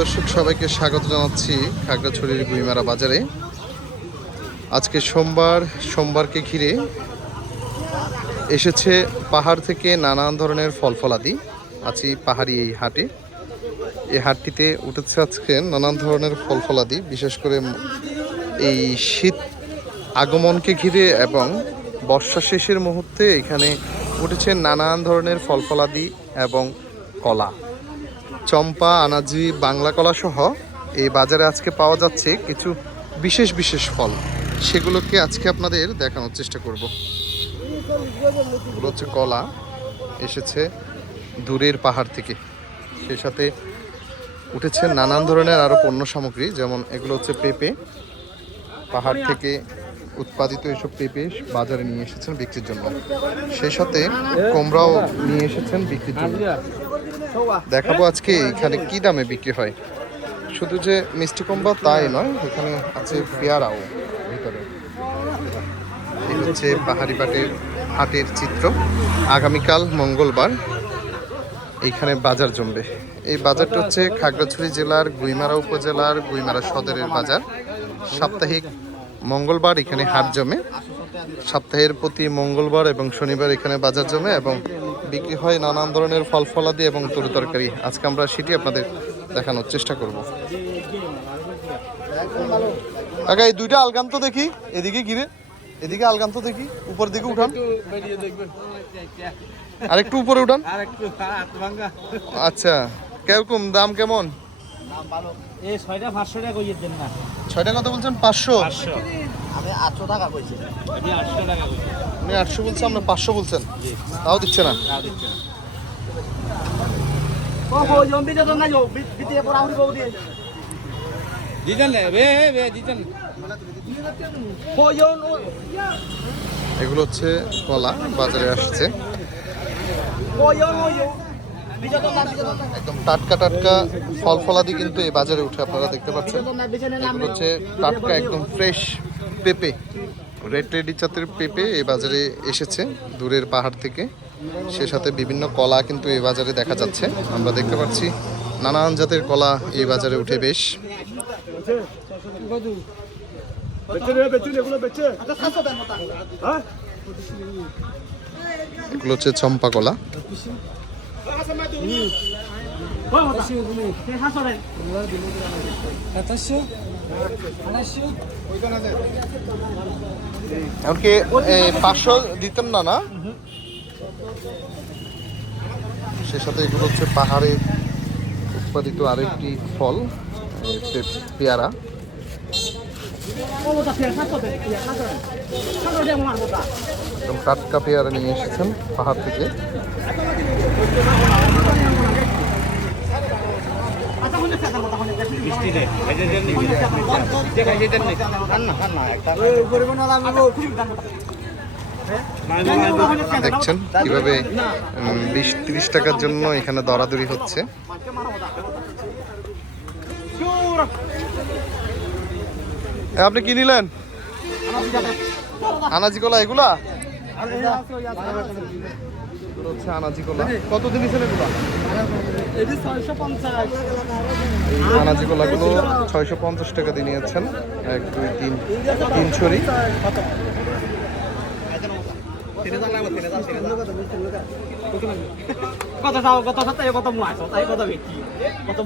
দর্শক, সবাইকে স্বাগত জানাচ্ছি খাগড়াছড়ির গুইমারা বাজারে। আজকে সোমবার, সোমবারকে ঘিরে এসেছে পাহাড় থেকে নানান ধরনের ফল ফলাদি আছি পাহাড়ি এই হাটে। এই হাটটিতে উঠেছে আজকে নানান ধরনের ফল ফলাদি বিশেষ করে এই শীত আগমনকে ঘিরে এবং বর্ষা শেষের মুহূর্তে এখানে উঠেছে নানান ধরনের ফল ফলাদি এবং কলা। চম্পা, আনাজি, বাংলা কলা সহ এই বাজারে আজকে পাওয়া যাচ্ছে কিছু বিশেষ বিশেষ ফল। সেগুলোকে আজকে আপনাদের দেখানোর চেষ্টা করব। হচ্ছে কলা, এসেছে দূরের পাহাড় থেকে। সে সাথে উঠেছে নানান ধরনের আরও পণ্য সামগ্রী, যেমন এগুলো হচ্ছে পেঁপে। পাহাড় থেকে উৎপাদিত এসব পেঁপে বাজারে নিয়ে এসেছেন বিক্রির জন্য। সেই সাথে কোমরাও নিয়ে এসেছেন বিক্রির জন্য। দেখাবো আজকে এখানে কি দামে বিক্রি হয়। শুধু যে মিষ্টি কুমড়া তাই নয়, এখানে আছে পেয়ারাও ভিতরে। এই হচ্ছে পাহাড়ি বাটের হাটের চিত্র। আগামীকাল মঙ্গলবার এইখানে বাজার জমবে। এই বাজারটা হচ্ছে খাগড়াছড়ি জেলার, গুইমারা উপজেলার, গুইমারা সদরের বাজার। সাপ্তাহিক মঙ্গলবার এখানে হাট জমে। সপ্তাহের প্রতি মঙ্গলবার এবং শনিবার এখানে বাজার জমে এবং বিক্রি হয় নানান ধরনের ফল ফলাদি এবং তরু তরকারি। আজকে আমরা সেটি আপনাদের দেখানোর চেষ্টা করব। আগে এই দুইটা আলগান তো দেখি এদিকে গিরে এদিকে আলগান তো দেখি উপর দিকে উঠান। আর একটু উপরে উঠান। আচ্ছা কীরকম দাম কেমন? ছয়টা কত বলছেন? পাঁচশো। পাঁচশো। আমি আটশো টাকা কইছি। আমি আটশো টাকা কইছি। আপনি আটশো বলছেন আপনি পাঁচশো বলছেন। তাও দিচ্ছে না। এগুলো হচ্ছে কলা বাজারে আসছে। একদম টাটকা টাটকা ফল ফলাদি কিন্তু এই বাজারে উঠে আপনারা দেখতে পাচ্ছেন। এগুলো হচ্ছে টাটকা একদম ফ্রেশ পেঁপে। রেড রেডি জাতের পেঁপে এ বাজারে এসেছে, দূরের পাহাড় থেকে। সে সাথে বিভিন্ন কলা কিন্তু এ বাজারে দেখা যাচ্ছে। আমরা দেখতে পাচ্ছি, নানান জাতের কলা এই বাজারে উঠে বেশ। এগুলো হচ্ছে চম্পা কলা। এমনকি পাঁচশো দিতেন না না? সে সাথে এগুলো হচ্ছে পাহাড়ে উৎপাদিত আরেকটি ফল পেয়ারা। একদম টাটকা পেয়ারা নিয়ে এসেছেন পাহাড় থেকে মিষ্টি নেই খাইতে দেন নি মিষ্টি খাইতে দেন নি খান না খান না একটা দেখছেন কীভাবে বিশ তিরিশ টাকার জন্য এখানে দরাদরি হচ্ছে। আপনি কি নিলেন? আনাজি কলা এগুলা? এগুলো হচ্ছে আনাজি কলা কত দিয়েছেন এগুলা? আনাজি কলাগুলো ছয়শো পঞ্চাশ টাকা দিয়ে নিয়েছেন। এক দুই তিন তিন ছড়ি। কত কত কত কত